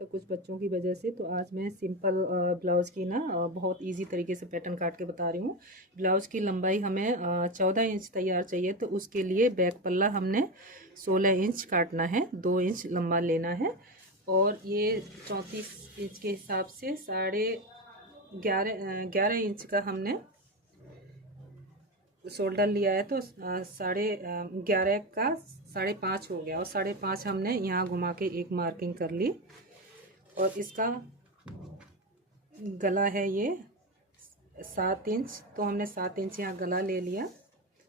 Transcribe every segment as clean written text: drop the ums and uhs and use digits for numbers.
तो कुछ बच्चों की वजह से, तो आज मैं सिंपल ब्लाउज़ की ना बहुत इजी तरीके से पैटर्न काट के बता रही हूँ। ब्लाउज़ की लंबाई हमें 14 इंच तैयार चाहिए, तो उसके लिए बैक पल्ला हमने 16 इंच काटना है, 2 इंच लंबा लेना है। और ये 34 इंच के हिसाब से 11.5 इंच का हमने शोल्डर लिया है, तो 11.5 का 5.5 हो गया, और 5.5 हमने यहाँ घुमा के एक मार्किंग कर ली। और इसका गला है ये 7 इंच, तो हमने 7 इंच यहाँ गला ले लिया।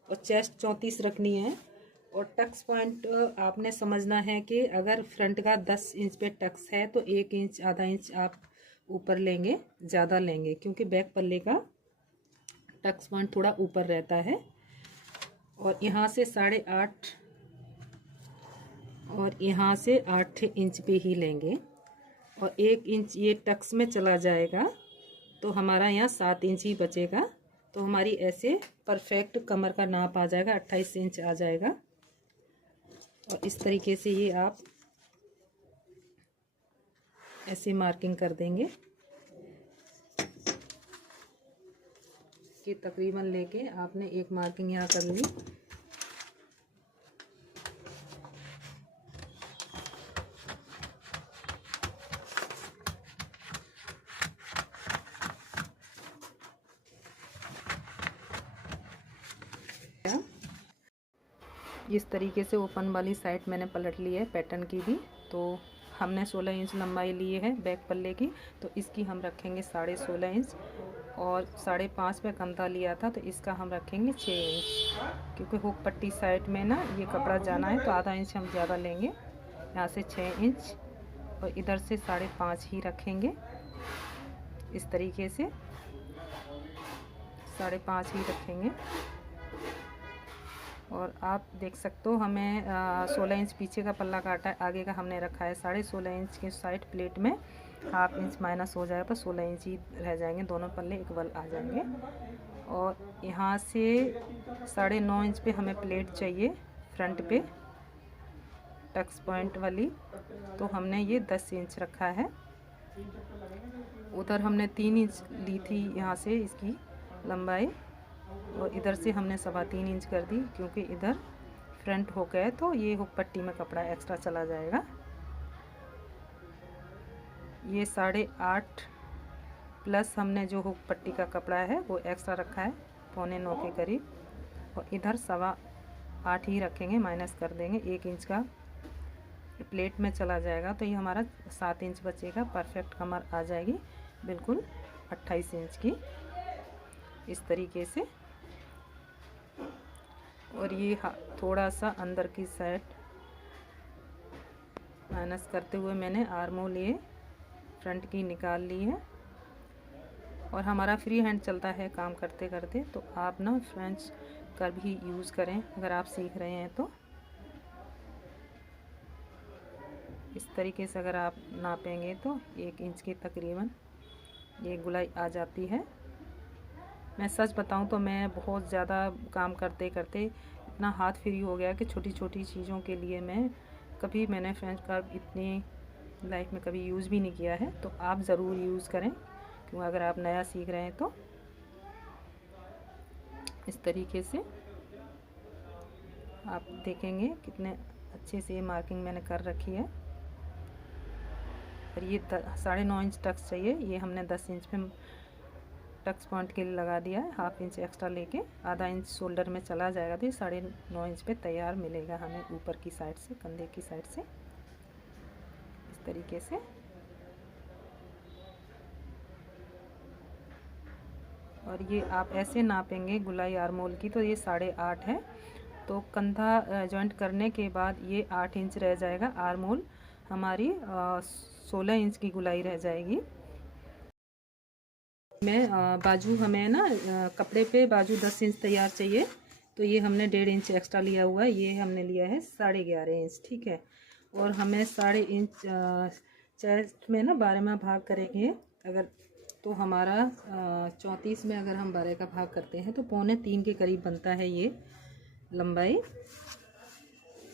और चेस्ट 34 रखनी है। और टक्स पॉइंट आपने समझना है कि अगर फ्रंट का 10 इंच पे टक्स है तो 1 इंच आधा इंच आप ऊपर लेंगे, ज़्यादा लेंगे, क्योंकि बैक पल्ले का टक्स पॉइंट थोड़ा ऊपर रहता है। और यहाँ से 8.5 और यहाँ से 8 इंच पे ही लेंगे, और 1 इंच ये टक्स में चला जाएगा, तो हमारा यहाँ 7 इंच ही बचेगा। तो हमारी ऐसे परफेक्ट कमर का नाप आ जाएगा, 28 इंच आ जाएगा। और इस तरीके से ये आप ऐसे मार्किंग कर देंगे कि तकरीबन लेके आपने एक मार्किंग यहाँ कर ली। इस तरीके से ओपन वाली साइड मैंने पलट ली है पैटर्न की भी। तो हमने 16 इंच लंबाई ली है बैक पल्ले की, तो इसकी हम रखेंगे 16.5 इंच। और 5.5 पे कंधा लिया था, तो इसका हम रखेंगे 6 इंच, क्योंकि हुक पट्टी साइड में ना ये कपड़ा जाना है, तो आधा इंच हम ज़्यादा लेंगे। यहाँ से 6 इंच और इधर से 5.5 ही रखेंगे। इस तरीके से 5.5 ही रखेंगे। और आप देख सकते हो हमें 16 इंच पीछे का पल्ला काटा है, आगे का हमने रखा है 16.5 इंच के साइड प्लेट में। हाफ इंच माइनस हो जाएगा तो 16 इंच ही रह जाएंगे, दोनों पल्ले इक्वल आ जाएंगे। और यहाँ से 9.5 इंच पे हमें प्लेट चाहिए फ्रंट पे टक्स पॉइंट वाली, तो हमने ये 10 इंच रखा है। उधर हमने 3 इंच ली थी यहाँ से इसकी लंबाई, और इधर से हमने 3.25 इंच कर दी, क्योंकि इधर फ्रंट हो गया तो ये हुक पट्टी में कपड़ा एक्स्ट्रा चला जाएगा। ये 8.5 प्लस हमने जो हुक पट्टी का कपड़ा है वो एक्स्ट्रा रखा है 8.25 के करीब, और इधर 8.25 ही रखेंगे, माइनस कर देंगे। 1 इंच का प्लेट में चला जाएगा, तो ये हमारा 7 इंच बचेगा। परफेक्ट कमर आ जाएगी बिल्कुल 28 इंच की, इस तरीके से। और ये थोड़ा सा अंदर की साइड माइनस करते हुए मैंने आर्म होल लिए फ्रंट की निकाल ली है। और हमारा फ्री हैंड चलता है काम करते करते, तो आप ना फ्रेंच कर भी यूज़ करें अगर आप सीख रहे हैं तो। इस तरीके से अगर आप नापेंगे तो 1 इंच की तकरीबन ये गुलाई आ जाती है। मैं सच बताऊं तो मैं बहुत ज़्यादा काम करते करते इतना हाथ फ्री हो गया कि छोटी छोटी चीज़ों के लिए मैंने फ्रेंच कर्व इतनी लाइफ में कभी यूज़ भी नहीं किया है। तो आप ज़रूर यूज़ करें, क्योंकि अगर आप नया सीख रहे हैं तो। इस तरीके से आप देखेंगे कितने अच्छे से ये मार्किंग मैंने कर रखी है। और ये 9.5 इंच टक्स चाहिए, ये हमने 10 इंच पे टक्स पॉइंट के लिए लगा दिया है। हाफ इंच एक्स्ट्रा लेके आधा इंच शोल्डर में चला जाएगा, तो ये 9.5 इंच पे तैयार मिलेगा हमें ऊपर की साइड से, कंधे की साइड से, इस तरीके से। और ये आप ऐसे नापेंगे गुलाई आर्मोल की, तो ये 8.5 है, तो कंधा जॉइंट करने के बाद ये 8 इंच रह जाएगा। आर्मोल हमारी 16 इंच की गुलाई रह जाएगी। बाजू हमें ना कपड़े पे बाजू 10 इंच तैयार चाहिए, तो ये हमने 1.5 इंच एक्स्ट्रा लिया हुआ है, ये हमने लिया है 11.5 इंच, ठीक है। और हमें 1.5 इंच चेस्ट में ना 12वां भाग करेंगे अगर, तो हमारा 34 में अगर हम 12 का भाग करते हैं तो 2.25 के करीब बनता है ये लंबाई।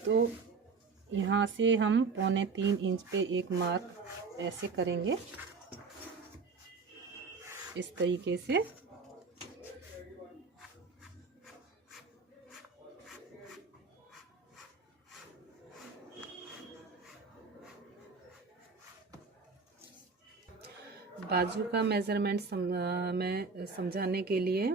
तो यहाँ से हम 2.25 इंच पे एक मार्क ऐसे करेंगे इस तरीके से। बाजू का मेज़रमेंट मैं समझाने के लिए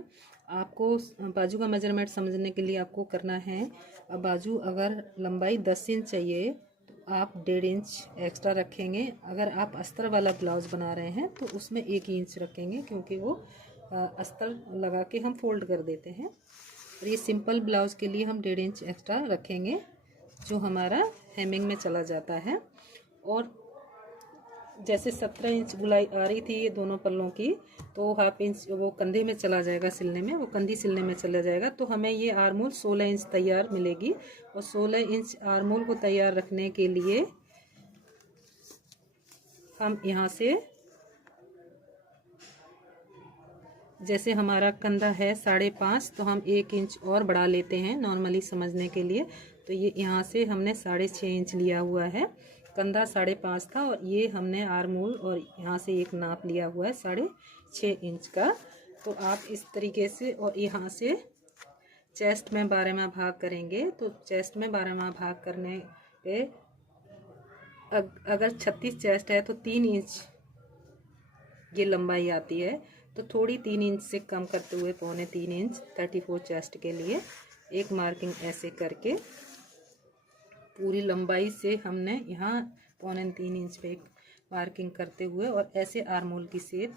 आपको बाजू का मेज़रमेंट समझने के लिए आपको करना है, बाजू अगर लंबाई 10 इंच चाहिए तो आप 1.5 इंच एक्स्ट्रा रखेंगे। अगर आप अस्तर वाला ब्लाउज़ बना रहे हैं तो उसमें 1 इंच रखेंगे, क्योंकि वो अस्तर लगा के हम फोल्ड कर देते हैं। और ये सिंपल ब्लाउज़ के लिए हम 1.5 इंच एक्स्ट्रा रखेंगे, जो हमारा हेमिंग में चला जाता है। और जैसे 17 इंच गुलाई आ रही थी ये दोनों पल्लों की, तो हाफ इंच वो कंधे में चला जाएगा सिलने में, वो कंधी सिलने में चला जाएगा। तो हमें ये आर्मोल 16 इंच तैयार मिलेगी। और 16 इंच आर्मोल को तैयार रखने के लिए हम यहाँ से, जैसे हमारा कंधा है 5.5, तो हम 1 इंच और बढ़ा लेते हैं नॉर्मली समझने के लिए। तो ये यहाँ से हमने 6.5 इंच लिया हुआ है। कंधा 5.5 था और ये हमने आर्मोल और यहाँ से एक नाप लिया हुआ है 6.5 इंच का। तो आप इस तरीके से, और यहाँ से चेस्ट में 12वां भाग करेंगे। तो चेस्ट में 12वां भाग करने पे अगर 36 चेस्ट है तो 3 इंच ये लंबाई आती है। तो थोड़ी 3 इंच से कम करते हुए 2.25 इंच 34 चेस्ट के लिए एक मार्किंग ऐसे करके पूरी लंबाई से हमने यहाँ 2.25 इंच पे एक मार्किंग करते हुए और ऐसे आर्मोल की शेप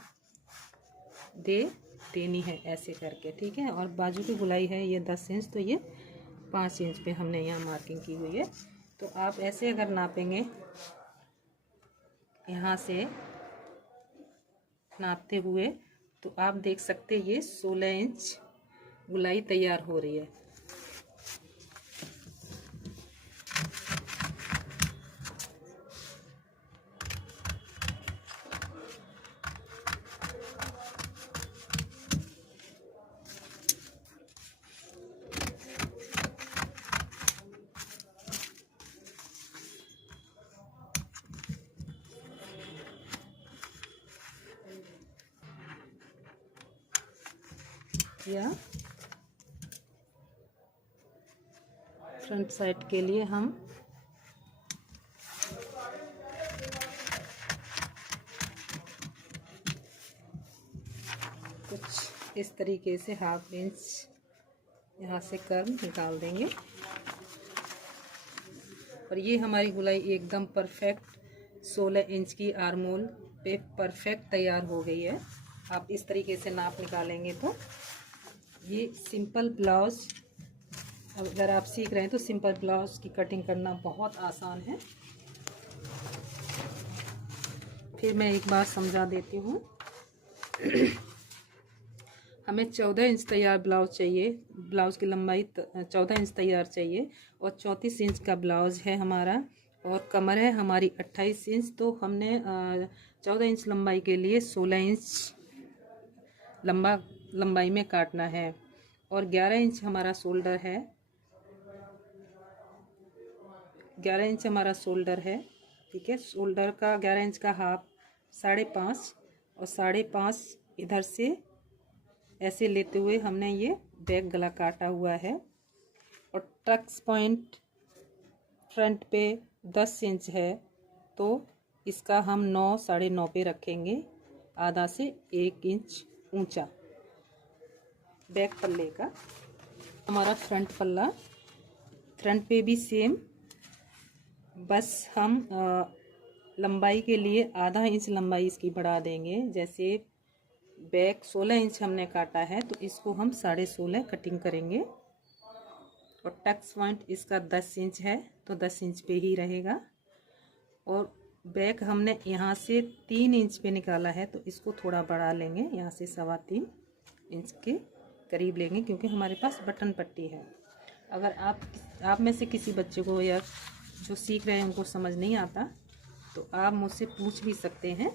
देनी है ऐसे करके, ठीक है। और बाजू की गुलाई है ये 10 इंच, तो ये 5 इंच पे हमने यहाँ मार्किंग की हुई है। तो आप ऐसे अगर नापेंगे, यहाँ से नापते हुए, तो आप देख सकते ये 16 इंच गुलाई तैयार हो रही है। या फ्रंट साइड के लिए हम कुछ इस तरीके से हाफ इंच यहाँ से कर्व निकाल देंगे। और ये हमारी गुलाई एकदम परफेक्ट 16 इंच की आर्मोल पे परफेक्ट तैयार हो गई है। आप इस तरीके से नाप निकालेंगे तो ये सिंपल ब्लाउज़, अगर आप सीख रहे हैं तो सिंपल ब्लाउज़ की कटिंग करना बहुत आसान है। फिर मैं एक बार समझा देती हूँ। हमें 14 इंच तैयार ब्लाउज़ चाहिए, ब्लाउज़ की लंबाई 14 इंच तैयार चाहिए। और 34 इंच का ब्लाउज़ है हमारा, और कमर है हमारी 28 इंच। तो हमने 14 इंच लंबाई के लिए 16 इंच लंबाई में काटना है। और 11 इंच हमारा शोल्डर है, 11 इंच हमारा शोल्डर है, ठीक है। शोल्डर का 11 इंच का हाफ 5.5, और 5.5 इधर से ऐसे लेते हुए हमने ये बैक गला काटा हुआ है। और टक्स पॉइंट फ्रंट पे 10 इंच है, तो इसका हम 9 9.5 पे रखेंगे, आधा से 1 इंच ऊंचा बैक पल्ले का। हमारा फ्रंट पल्ला, फ्रंट पे भी सेम, बस हम लंबाई के लिए आधा इंच लंबाई इसकी बढ़ा देंगे। जैसे बैक 16 इंच हमने काटा है, तो इसको हम 16.5 कटिंग करेंगे। और टक्स पॉइंट इसका 10 इंच है, तो 10 इंच पे ही रहेगा। और बैक हमने यहाँ से 3 इंच पे निकाला है, तो इसको थोड़ा बढ़ा लेंगे, यहाँ से 3.25 इंच के करीब लेंगे, क्योंकि हमारे पास बटन पट्टी है। अगर आप में से किसी बच्चे को या जो सीख रहे हैं उनको समझ नहीं आता, तो आप मुझसे पूछ भी सकते हैं।